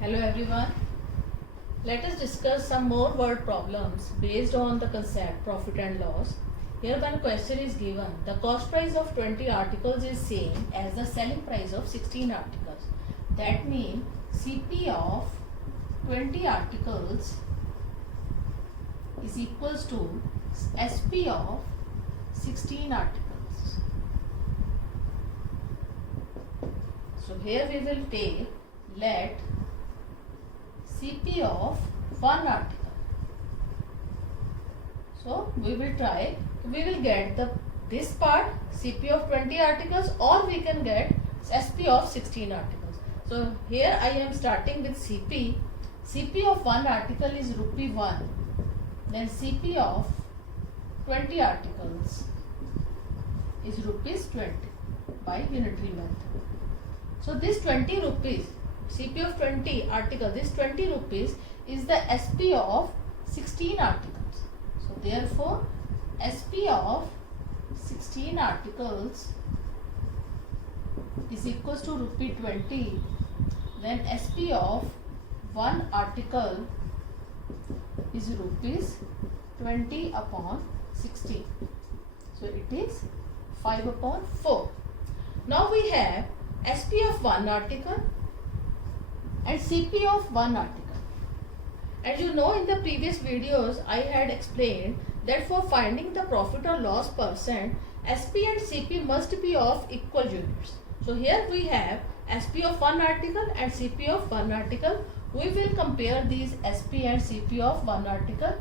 Hello everyone. Let us discuss some more word problems based on the concept profit and loss. Here one question is given. The cost price of 20 articles is same as the selling price of 16 articles. That means CP of 20 articles is equals to SP of 16 articles. So here we will take let CP of one article. So we will get this part CP of 20 articles, or we can get SP of 16 articles. So here I am starting with CP. CP of one article is rupee 1. Then CP of 20 articles is rupees 20 by unitary method. So this 20 rupees CP of 20 articles, this 20 rupees is the SP of 16 articles. So therefore SP of 16 articles is equals to rupee 20. Then SP of one article is rupees 20 upon 16. So it is 5 upon 4. Now we have SP of one article and CP of one article. As you know, in the previous videos I had explained that for finding the profit or loss percent, SP and CP must be of equal units. So here we have SP of one article and CP of one article. We will compare these SP and CP of one article.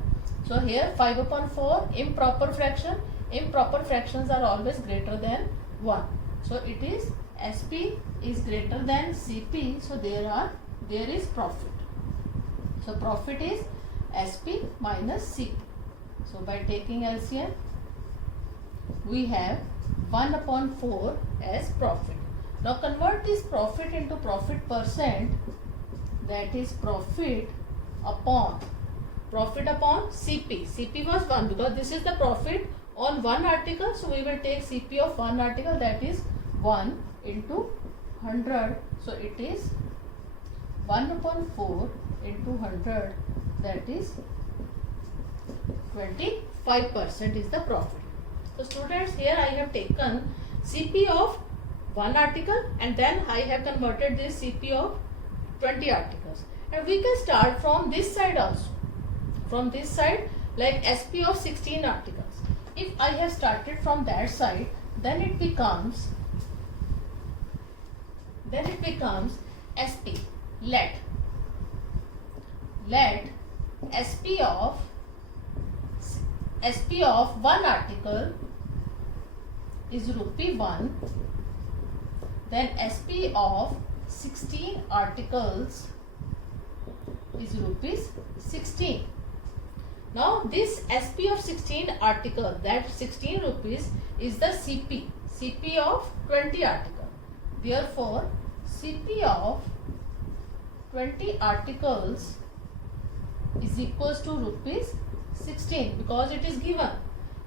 So here 5 upon 4 improper fraction. Improper fractions are always greater than 1. So it is SP is greater than CP. So there is profit. So profit is SP minus CP. So by taking LCM, we have 1 upon 4 as profit. Now convert this profit into profit percent, that is profit upon CP. CP was 1 because this is the profit on one article. So we will take CP of one article, that is 1 into 100. So it is 1 upon 4 into 100, that is 25% is the profit. So students, here I have taken CP of one article and then I have converted this CP of 20 articles. And we can start from this side also. From this side, like SP of 16 articles. If I have started from that side, then it becomes SP. Let SP of one article is rupee 1. Then SP of 16 articles is rupees 16. Now this SP of 16 article, that 16 rupees is the CP of 20 article. Therefore CP of 20 articles is equals to rupees 16 because it is given.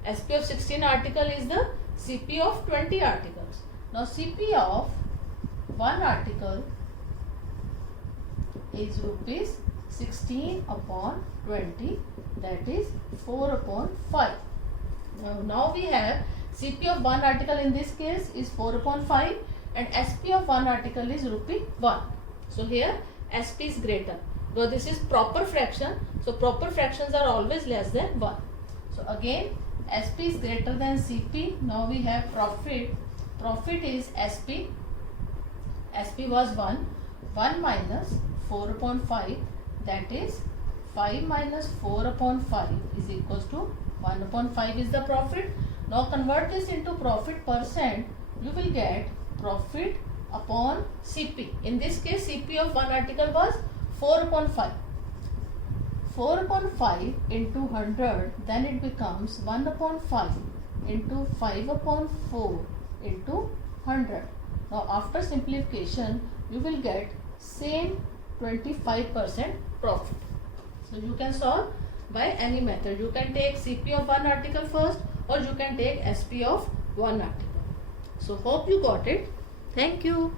SP of 16 article is the CP of 20 articles. Now CP of one article is rupees 16 upon 20, that is 4 upon 5. Now we have CP of one article in this case is 4 upon 5 and SP of one article is rupee 1. So here SP is greater because this is proper fraction. So proper fractions are always less than 1. So again SP is greater than CP. Now we have profit. Profit is SP. SP was 1. 1 minus 4 upon 5, that is 5 minus 4 upon 5 is equals to 1 upon 5 is the profit. Now convert this into profit percent. You will get profit upon CP. In this case CP of one article was 4 upon 5. 4 upon 5 into 100, then it becomes 1 upon 5 into 5 upon 4 into 100. Now after simplification, you will get same 25% profit. So you can solve by any method. You can take CP of one article first, or you can take SP of one article. So hope you got it. Thank you.